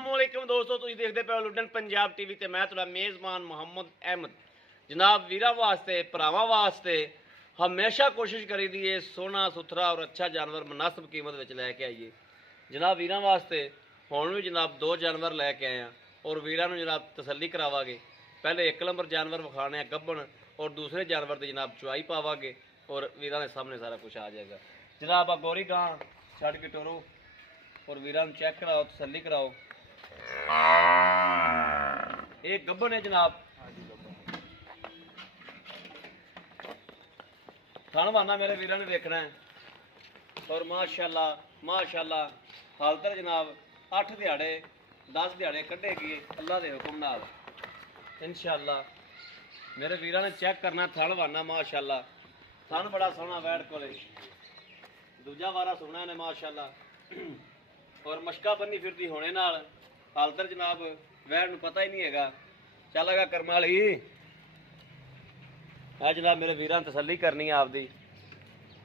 अस्सलामुअलैकुम दोस्तों, तुसीं देखदे पे हो लुडन पंजाब टीवी ते मैं तुहाडा मेज़बान मोहम्मद अहमद। जनाब वीरां वास्ते भरावां वास्ते हमेशा कोशिश करी दी है सोहना सुथरा और अच्छा जानवर मुनासिब कीमत विच लैके आइए। जनाब वीरां वास्ते हुण भी जनाब दो जानवर लैके आए हैं और वीरां नूं जनाब तसल्ली करावांगे। पहले एक नंबर जानवर विखाने गब्बन और दूसरे जानवर की जनाब चुआई पावांगे और वीरां दे सामने सारा कुछ आ जाएगा। जनाब आ गोरी गां छड्ड के टोरो और वीरां नूं चेक कराओ, तसल्ली कराओ। ये गब्बन है जनाब, थानवाना मेरे वीरां ने देखना है और माशाल्लाह माशाल्लाह हाल तक जनाब 8 दिहाड़े 10 दिहाड़े कढ़ेगी अल्लाह के हुक्म नाल इंशाअल्लाह। मेरे वीरां ने चेक करना थानवाना माशाल्लाह, थान बड़ा सोहना वैड़ कोले, दूजा वारा सोहना ने माशाल्लाह और मशका बनी फिरती होने नाल हाल तक जनाब वैड़ नूं पता ही नहीं हैगा। चलेगा करम वाली है जनाब, मेरे वीरां तसल्ली करनी है आपदी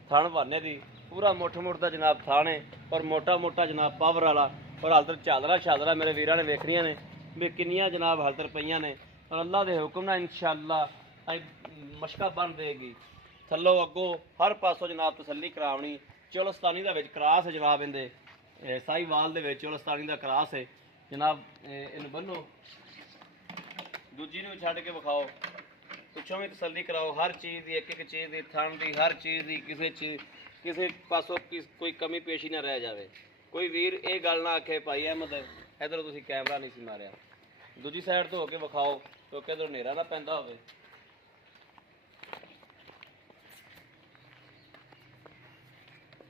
थान बहाने की। पूरा मुठ मुठ का जनाब थान है और मोटा मोटा जनाब पावर वाला और हाल तक झालरा झालरा मेरे वीरां ने वेखनियां ने भी किनियां जनाब हाल तक पईयां ने और अल्लाह के हुक्म नाल इंशाअल्लाह मशका बन देगी। थल्लों अगों हर पासों जनाब तसल्ली करावनी। चोलस्तानी का क्रास है जनाब, इनके साहीवाल दे चोलस्तानी का क्रास है जनाब। इन बनो दूजी नूं छड्ड के विखाओ, पिछों भी तसल्ली कराओ। हर चीज़ की एक एक चीज़ की थन की हर चीज़ की किसी पासों कोई कमी पेशी ना रह जाए। कोई वीर ये गल ना आखे भाई अहमद इधरों तुसीं कैमरा नहीं सी मारिया, दूजी साइड तो होके विखाओ क्योंकि इधरों हनेरा ना पैंदा होवे।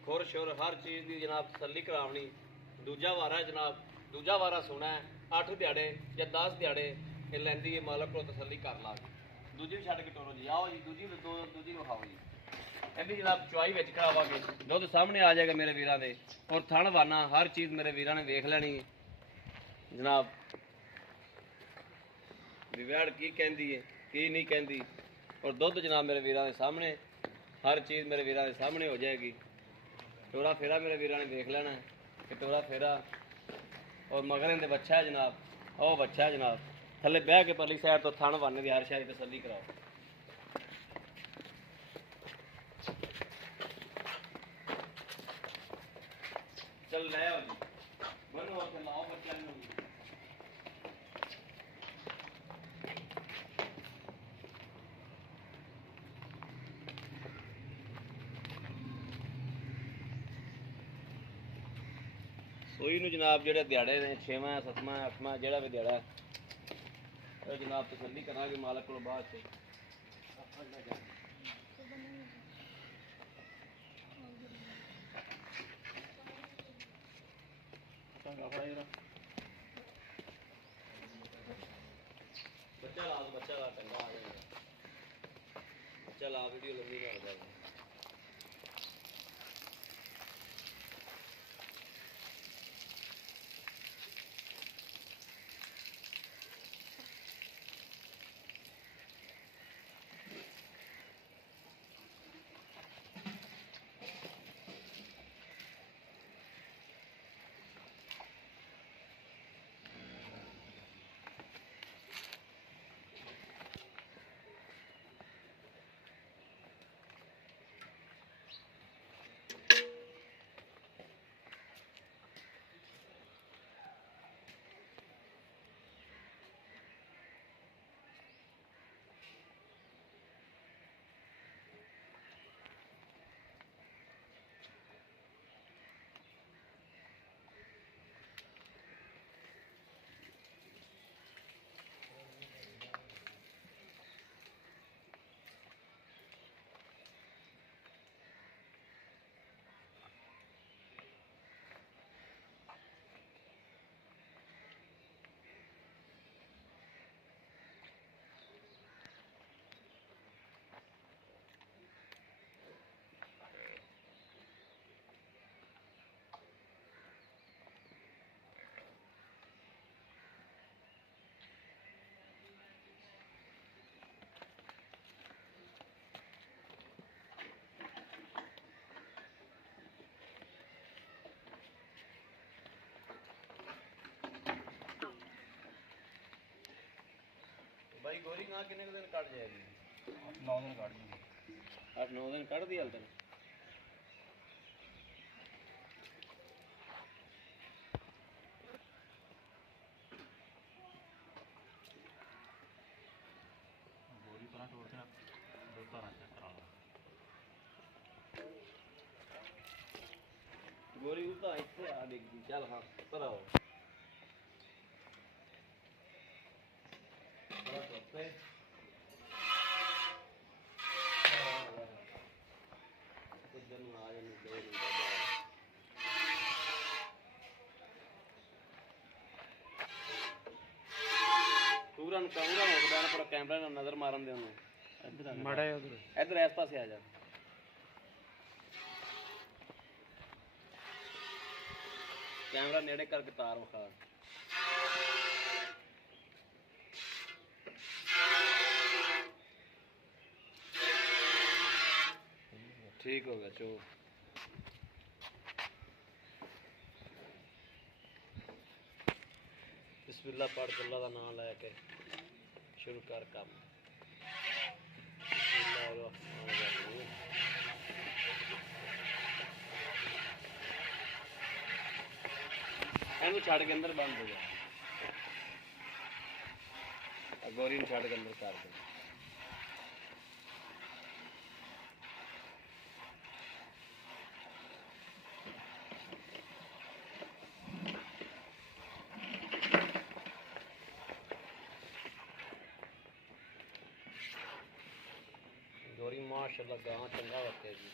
खुर शुर हर चीज़ की जनाब तसल्ली करावनी। दूजा वारा है जनाब, दूजा वारा सोना है 8 दिहाड़े या 10 दिहाड़े ये लैंदी है, मालक को तसल्ली कर ला। दूजी छड्ड के टोरो जी, आओ जी दूजी दूजी विखाओ जी। इहदी जनाब चुआई विच करावांगे, दुध सामने आ जाएगा मेरे वीरां दे और थण वाना हर चीज़ मेरे वीरां ने वेख लैनी जनाब। वैड़ की कहंदी है की नहीं कहंदी और दुध जनाब मेरे वीरां दे सामने हर चीज़ मेरे वीरां दे सामने हो जाएगी। टोरा फेरा मेरे वीरां ने देख लेना है कि टोरा फेरा और मगर इनके बच्चा है जनाब, ओ बच्चा है जनाब। थले बह के परली साइड तो थण वाने की हर शायद तसल्ली कराओ। चल ले आओ जी, बनो और लाओ बच्चा नूं। सोई नूं जनाब जेड़े दिहाड़े ने 6वां 7वां 8वां जेड़ा भी दिहाड़ा है जनाब तसल्ली करांगे मालक को बाद से। बच्चा ला बच्चा ला चंगा आ जाएगा, बच्चा ला वीडियो लंबी कर देगा। भाई गोरी कहाँ कितने दिन कट जाएगी? 9 दिन काट दी। 8-9 दिन कट दी हाल तक। गोरी तो ना छोड़ के 2 तारा चेक करा ला। गोरी तो इतने आ देगी। चल हाँ पर आओ पूरा पूरा मुकदा ना पूरा कैमरा ना नजर मारन दे उन्हें इधर मड़ा उधर इधर इस पासे आ जा कैमरा नेड़े करके तार विखा ठीक हो गया चो बिस्मिल्लाह पढ़ के अल्लाह का नाम लेके शुरू कर काम एनू छड़ के अंदर बंद हो गया गौरी छड़ के अंदर कर दे गौरी माशाल्लाह गां चंगा वरते जी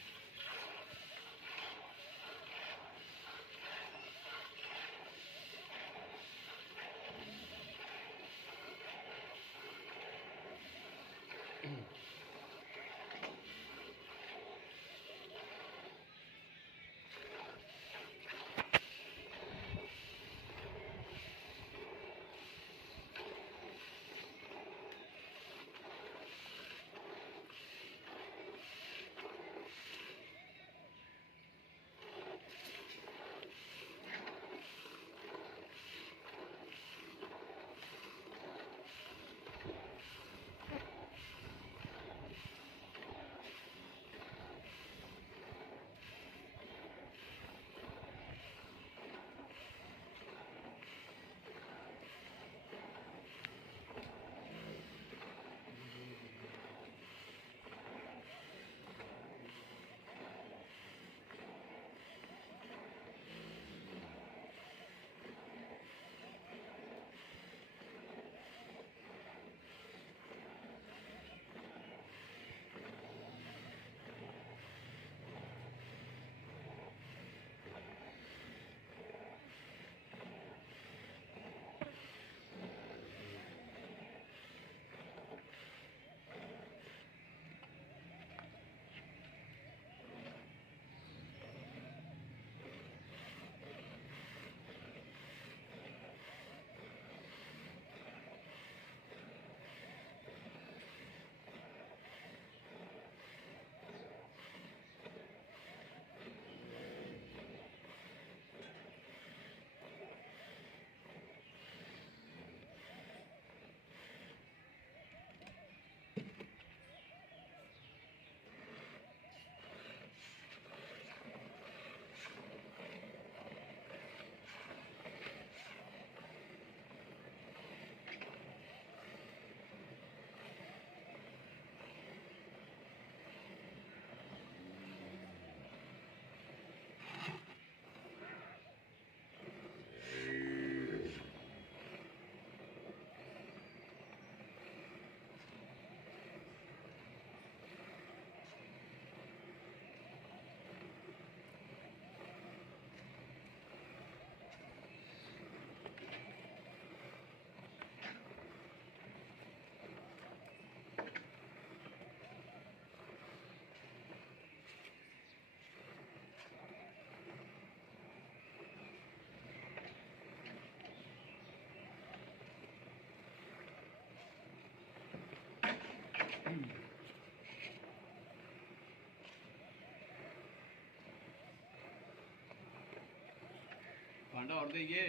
भांडा और दे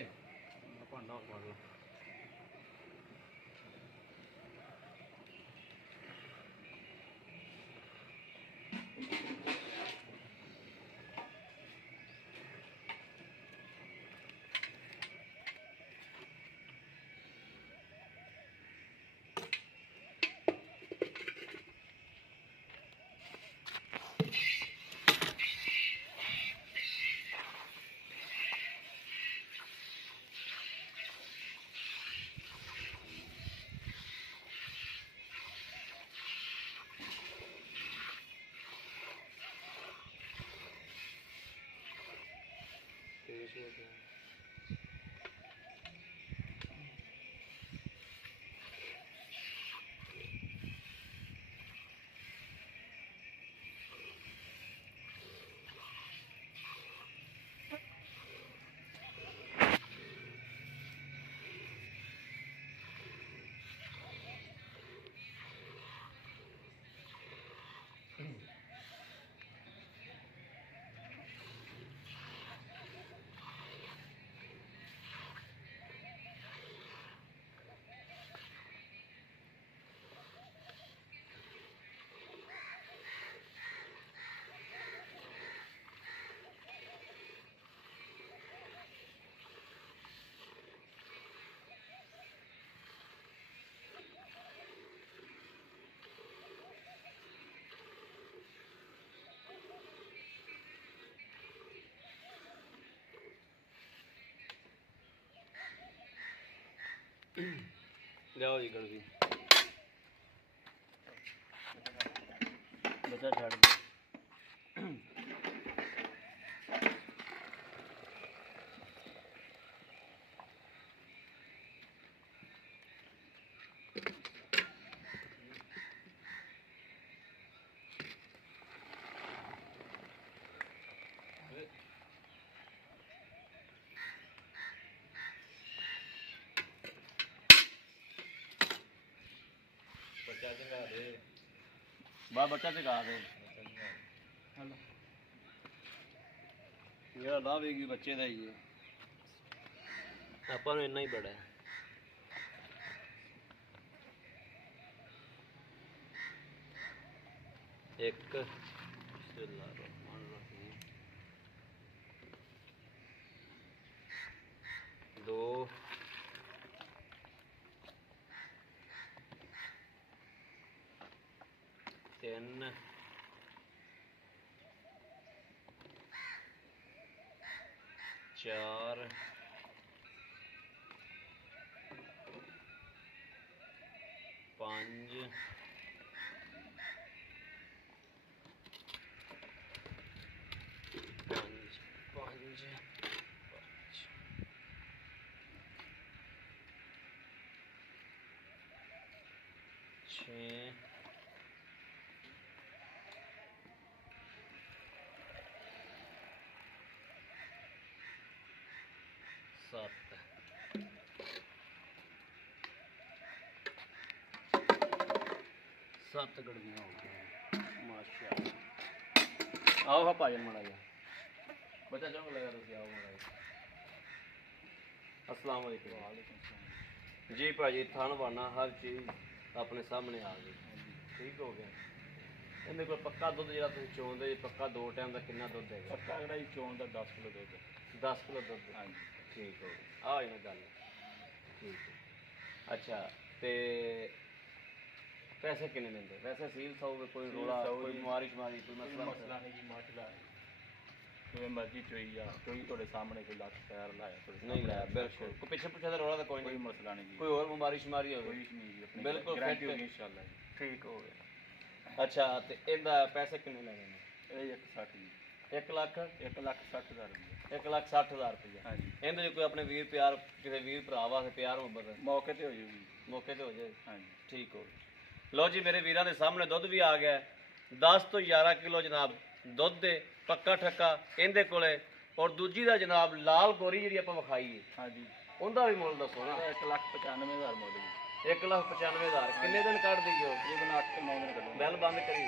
भांडा और ਸੂਆ ਤੇ ਲਿਆਓ ਜੀ ਗੜਵੀ ਬੱਚਾ ਛੱਡ ਦੇ ਬੱਚਾ ਚੰਗਾ ਦੇ ਬਾ ਬੱਚਾ ਚੰਗਾ ਦੇ ਹਲੋ ਜਿਹੜਾ ਲਾਵੇਗੀ ਬੱਚੇ ਦਾ ਹੀ ਹੈ ਆਪਾਂ ਨੂੰ ਇੰਨਾ ਹੀ ਬੜਾ ਹੈ ਇੱਕ ਦੋ ਤਿੰਨ ਚਾਰ ਪੰਜ ਛੇ ਸੱਤ ਸੱਤ ਗੜੀਆਂ ਹੋ ਗਈਆਂ ਮਾਸ਼ਾਅੱਲਾ ਆਓ ਹਾਂ ਭਾਈ ਮੜਾ ਜਾ ਬੱਚਾ ਚੰਗ ਲਗਾ ਤੁਸੀਂ ਆਓ ਮੜਾ अस्सलाम वालेकुम जी भाजी थान बाना हर चीज़ अपने सामने आ गई ठीक हो गया ਇਹਦੇ ਕੋਲ ਪੱਕਾ ਦੁੱਧ ਜਿਹੜਾ ਤੁਸੀਂ ਚੋਂਦੇ ਜੀ ਪੱਕਾ ਦੋ ਟਾਈਮ ਦਾ ਕਿੰਨਾ ਦੁੱਧ ਹੈਗਾ ਪੱਕਾ ਜਿਹੜਾ ਹੀ ਚੋਣ ਦਾ 10 ਕਿਲੋ ਦੁੱਧ 10 ਕਿਲੋ ਦੁੱਧ ਹਾਂਜੀ ਠੀਕ ਹੋ ਗਿਆ ਆ ਇਹਨਾਂ ਗੱਲ ਠੀਕ ਹੈ ਅੱਛਾ ਤੇ ਪੈਸੇ ਕਿੰਨੇ ਲੈਂਦੇ ਵੈਸੇ ਸੀਲ ਸੌ ਕੋਈ ਰੋਲਾ ਕੋਈ ਬਿਮਾਰੀ ਸ਼ਮਾਰੀ ਕੋਈ ਮਸਲਾ ਨਹੀਂ ਜੀ ਮਾਸ਼ਾਅੱਲਾ ਜਿਵੇਂ ਮਰਜ਼ੀ ਚੋਈ ਆ ਚੋਈ ਤੁਹਾਡੇ ਸਾਹਮਣੇ ਕੋਈ ਲੱਖ ਪੈਰ ਲਾਇਆ ਨਹੀਂ ਲਾਇਆ ਬਿਲਕੁਲ ਕੋਈ ਪਿੱਛੇ ਪਿੱਛੇ ਦਾ ਰੋਲਾ ਤਾਂ ਕੋਈ ਕੋਈ ਨਹੀਂ ਮਸਲਾ ਨਹੀਂ ਜੀ ਕੋਈ ਹੋਰ ਬਿਮਾਰੀ ਸ਼ਮਾਰੀ ਹੋਵੇ ਕੋਈ ਨਹੀਂ ਜੀ ਆਪਣੀ ਬਿਲਕੁਲ ਗਾਰੰਟੀ fit ਹੋਗੀ ਇਨਸ਼ਾਅੱਲਾ ਜੀ ਠੀਕ ਹੋ ਗਿਆ ਅੱਛਾ ਤੇ ਇਹਦਾ ਪੈਸੇ ਕਿੰਨੇ ਲੈਣੇ ਨੇ ਇਹ 160 ਜੀ 1 ਲੱਖ 1,60,000 ਰੁਪਏ 1,60,000 ਰੁਪਇਆ ਹਾਂਜੀ ਇਹਦੇ ਜੇ ਕੋਈ ਆਪਣੇ ਵੀਰ ਪਿਆਰ ਕਿਸੇ ਵੀਰ ਭਰਾ ਵਾਸਤੇ ਪਿਆਰ ਮੁਹੱਬਤ ਮੌਕੇ ਤੇ ਹੋ ਜੂਗੀ ਮੌਕੇ ਤੇ ਹੋ ਜਾਏ ਹਾਂਜੀ ਠੀਕ ਹੋ ਗਿਆ ਲਓ ਜੀ ਮੇਰੇ ਵੀਰਾਂ ਦੇ ਸਾਹਮਣੇ ਦੁੱਧ ਵੀ ਆ ਗਿਆ 10 ਤੋਂ 11 ਕਿਲੋ ਜਨਾਬ ਦੁੱਧ ਦੇ ਪੱਕਾ ਠੱਕਾ ਇਹਦੇ ਕੋਲੇ ਔਰ ਦੂਜੀ ਦਾ ਜਨਾਬ ਲਾਲ ਗੋਰੀ ਜਿਹੜੀ ਆਪਾਂ ਵਿਖਾਈਏ ਹਾਂਜੀ ਉਹਦਾ ਵੀ ਮੁੱਲ ਦੱਸੋ ਨਾ 1,95,000 ਮੁੱਲ ਜੀ 1,95,000 ਕਿੰਨੇ ਦਿਨ ਕੱਢ ਦਈਓ ਤਕਰੀਬਨ 8 ਤੋਂ 9 ਦਿਨ ਕੱਢੋ ਬੈਲ ਬੰਦ ਕਰੀ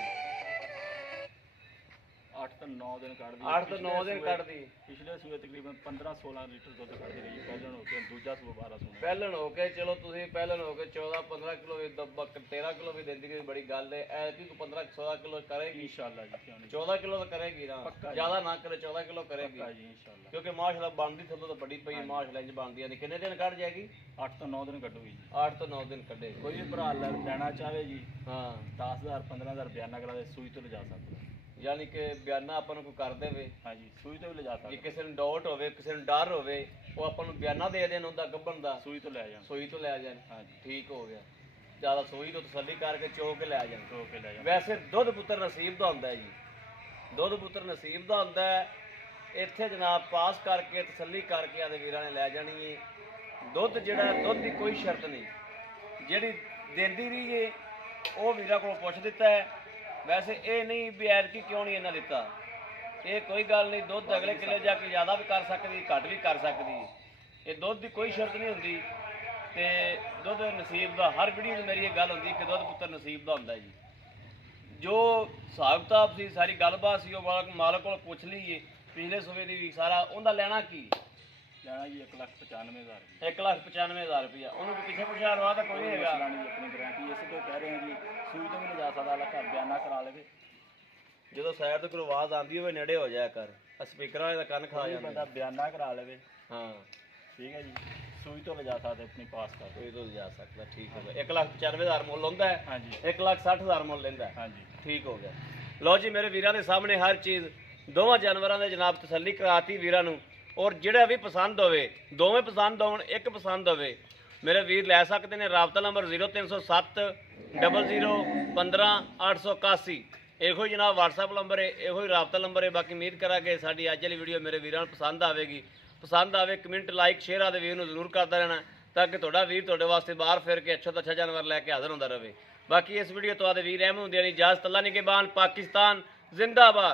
8 ਤੋਂ 9 ਦਿਨ ਕੱਢਦੀ 8 ਤੋਂ 9 ਦਿਨ ਕੱਢਦੀ ਪਿਛਲੇ ਸੂਏ ਤਕਰੀਬਨ 15-16 ਲੀਟਰ ਦੁੱਧ ਕੱਢਦੀ ਰਹੀ ਪਹਿਲਣ ਹੋ ਕੇ ਦੂਜਾ ਸੂਆ 12 ਸੂਆ ਪਹਿਲਣ ਹੋ ਕੇ ਚਲੋ ਤੁਸੀਂ ਪਹਿਲਣ ਹੋ ਕੇ 14-15 ਕਿਲੋ ਵੀ 13 ਕਿਲੋ ਵੀ ਦਿੰਦੀ ਕੋਈ ਬੜੀ ਗੱਲ ਹੈ ਐਤਕੀ ਤੂੰ 15-16 ਕਿਲੋ ਕਰੇਗੀ ਇਨਸ਼ਾਅੱਲਾ ਜੀ ਕਿਉਂ ਨਹੀਂ 14 ਕਿਲੋ ਤਾਂ ਕਰੇਗੀ ਨਾ ਜ਼ਿਆਦਾ ਨਾ ਕਰੇ 14 ਕਿਲੋ ਕਰੇਗੀ ਪੱਕਾ ਜੀ ਇਨਸ਼ਾਅੱਲਾ ਕਿਉਂਕਿ ਮਾਸ਼ਾਅੱਲਾ ਬਣਦੀ ਥੱਲੋਂ ਤਾਂ ਬੜੀ ਪਈ ਮਾਸ਼ਾਅੱਲਾ ਇੰਜ ਬਣਦੀਆਂ ਨੇ ਕਿੰਨੇ ਦਿਨ ਕੱਢ ਜਾਏਗੀ 8 ਤੋਂ 9 ਦਿਨ ਕੱਢੂਗੀ ਜੀ 8 ਤੋਂ 9 ਦਿਨ ਕੱਢੇ ਕੋਈ ਵੀ ਭਰਾ ਲੈਣਾ ਚਾਹਵੇ ਜੀ ਹਾਂ 10,000 15,000 ਬਿਆਨਾ ਕਰਾ ਦੇ ਸੂਈ ਤੋਂ ਲਿਜਾ ਸਕਦਾ ਯਾਨੀ ਕਿ ਬਿਆਨਾ ਆਪਾਂ ਨੂੰ ਕੋਈ ਕਰ ਦੇਵੇ ਹਾਂਜੀ ਸੂਈ ਤੋਂ ਵੀ ਲਿਜਾ ਜੇ ਸਕਦਾ ਕਿਸੇ ਨੂੰ ਡਾਊਟ ਹੋਵੇ ਕਿਸੇ ਨੂੰ ਡਰ ਹੋਵੇ ਉਹ ਆਪਾਂ ਨੂੰ ਬਿਆਨਾ ਦੇ ਦੇਣ ਹੁੰਦਾ ਗੱਭਣ ਦਾ ਸੂਈ ਤੋਂ ਲੈ ਜਾਣ ਸੂਈ ਤੋਂ ਲੈ ਜਾਣ ਹਾਂਜੀ ਠੀਕ ਹੋ ਗਿਆ ਜਿਆਦਾ ਸੂਈ ਤੋਂ ਤਸੱਲੀ ਕਰਕੇ ਚੋ ਕੇ ਲੈ ਜਾਣ ਧੋ ਕੇ ਲੈ ਜਾਣ ਵੈਸੇ ਦੁੱਧ ਪੁੱਤਰ ਨਸੀਬ ਦਾ ਹੁੰਦਾ ਹੈ ਜੀ ਦੁੱਧ ਪੁੱਤਰ ਨਸੀਬ ਦਾ ਹੁੰਦਾ ਹੈ ਇੱਥੇ ਜਨਾਬ ਪਾਸ ਕਰਕੇ ਤਸੱਲੀ ਕਰਕੇ ਆਦੇ ਵੀਰਾਂ ਨੇ ਲੈ ਜਾਣੀ ਏ। ਦੁੱਧ ਜਿਹੜਾ ਦੁੱਧ ਦੀ ਕੋਈ ਸ਼ਰਤ ਨਹੀਂ, ਜਿਹੜੀ ਦਿੰਦੀ ਰਹੀ ਏ ਉਹ ਵੀਰਾਂ ਕੋਲ ਪੁੱਛ ਦਿੱਤਾ ਹੈ। ਵੈਸੇ ਇਹ ਨਹੀਂ ਵੀ ਐਤਕੀ ਕਿਉਂ ਨਹੀਂ ਇਹਨਾਂ ਦਿੱਤਾ, ਇਹ ਕੋਈ ਗੱਲ ਨਹੀਂ। ਦੁੱਧ ਅਗਲੇ ਕਿੱਲੇ ਜਾ ਕੇ ਜ਼ਿਆਦਾ ਵੀ ਕਰ ਸਕਦੀ, ਘੱਟ ਵੀ ਕਰ ਸਕਦੀ। ਇਹ ਦੁੱਧ ਦੀ ਕੋਈ ਸ਼ਰਤ ਨਹੀਂ ਹੁੰਦੀ ਤੇ ਦੁੱਧ ਨਸੀਬ ਦਾ। ਹਰ ਵੀਡੀਓ 'ਚ ਮੇਰੀ ਇਹ ਗੱਲ ਹੁੰਦੀ ਕਿ ਦੁੱਧ ਪੁੱਤਰ ਨਸੀਬ ਦਾ ਹੁੰਦਾ ਜੀ। ਜੋ ਹਿਸਾਬ ਕਿਤਾਬ ਸੀ, ਸਾਰੀ ਗੱਲਬਾਤ ਸੀ, ਉਹ ਮਾਲਕ ਕੋਲ ਪੁੱਛ ਲਈਏ। ਪਿਛਲੇ ਸੂਬੇ ਦੀ ਵੀ ਸਾਰਾ ਉਹਦਾ ਲੈਣਾ ਕੀ ਲੈਣਾ ਜੀ 1,95,000 1,95,000 ਰੁਪਇਆ। ਉਹਨੂੰ ਪਿੱਛੇ ਪੁੱਛਿਆ ਰਵਾ ਤਾਂ ਕੋਈ ਨਹੀਂ ਹੈਗਾ। ਜੀ ਆਪਣੀ ਗਾਰੰਟੀ ਇਸੇ ਤੋਂ ਕਹਿ ਰਹੇ ਹਾਂ ਜੀ, ਸੂਈ ਤੋਂ ਵੀ ਲਿਜਾ ਸਕਦਾ, ਅਗਲਾ ਘਰ ਬਿਆਨਾ ਕਰਾ ਲਵੇ। ਜਦੋਂ ਸਾਈਡ ਤੋਂ ਕੋਈ ਆਵਾਜ਼ ਆਉਂਦੀ ਹੋਵੇ ਨੇੜੇ ਹੋ ਜਾਇਆ ਕਰ, ਸਪੀਕਰਾਂ ਵਾਲੇ ਦਾ ਕੰਨ ਖਾ ਜਾਂਦਾ। ਬੰਦਾ ਬਿਆਨਾ ਕਰਾ ਲਵੇ, ਹਾਂ ਠੀਕ ਹੈ ਜੀ। ਸੂਈ ਤੋਂ ਲਿਜਾ ਸਕਦੇ, ਆਪਣੀ ਪਾਸ ਕਰ ਕੋਈ ਤੋਂ ਜਾ ਸਕਦਾ। ਠੀਕ ਹੋ ਗਿਆ। 1,95,000 ਮੁੱਲ ਹੁੰਦਾ ਹੈ, ਹਾਂਜੀ 1,60,000 ਮੁੱਲ ਲੈਂਦਾ ਹੈ। ਹਾਂਜੀ ਠੀਕ ਹੋ ਗਿਆ। ਲਓ ਜੀ ਮੇਰੇ ਵੀਰਾਂ ਦੇ ਸਾਹਮਣੇ ਹਰ ਚੀਜ਼ ਦੋਵਾਂ ਜਾਨਵਰਾਂ ਦੇ ਜਨਾਬ ਤਸੱਲੀ ਕਰਾਤੀ ਵੀਰਾਂ ਨੂੰ। ਔਰ ਜਿਹੜਾ ਵੀ ਪਸੰਦ ਹੋਵੇ, ਦੋਵੇਂ ਪਸੰਦ ਹੋਣ, ਇੱਕ ਪਸੰਦ ਹੋਵੇ, ਮੇਰੇ ਵੀਰ ਲੈ ਸਕਦੇ ਨੇ। ਰਾਬਤਾ ਨੰਬਰ 0307 00 15 881। ਇਹੋ ਹੀ ਜਨਾਬ WhatsApp ਨੰਬਰ ਹੈ, ਇਹੋ ਹੀ ਰਾਬਤਾ ਨੰਬਰ ਹੈ। ਬਾਕੀ ਉਮੀਦ ਕਰਾਂਗੇ ਸਾਡੀ ਅੱਜ ਵਾਲੀ ਵੀਡੀਓ ਮੇਰੇ ਵੀਰਾਂ ਨੂੰ ਪਸੰਦ ਆਵੇਗੀ। ਪਸੰਦ ਆਵੇ ਕਮੈਂਟ ਲਾਈਕ ਸ਼ੇਅਰ ਆਦੇ ਵੀਰ ਨੂੰ ਜ਼ਰੂਰ ਕਰਦਾ ਰਹਿਣਾ, ਤਾਂ ਕਿ ਤੁਹਾਡਾ ਵੀਰ ਤੁਹਾਡੇ ਵਾਸਤੇ ਬਾਹਰ ਫਿਰ ਕੇ ਅੱਛਾ ਤੋਂ ਅੱਛਾ ਜਾਨਵਰ ਲੈ ਕੇ ਹਾਜ਼ਰ ਹੁੰਦਾ ਰਹੇ। ਬਾਕੀ ਇਸ ਵੀਡੀਓ ਤੋਂ ਆਦੇ ਵੀਰ ਅਹਿਮਦ ਹੁੰਦੇ ਨੇ ਇਜਾਜ਼ਤ। ਅੱਲਾ ਨਿਗਹਿਬਾਨ। ਪਾਕਿਸਤਾਨ ਜ਼ਿੰਦਾਬਾਦ।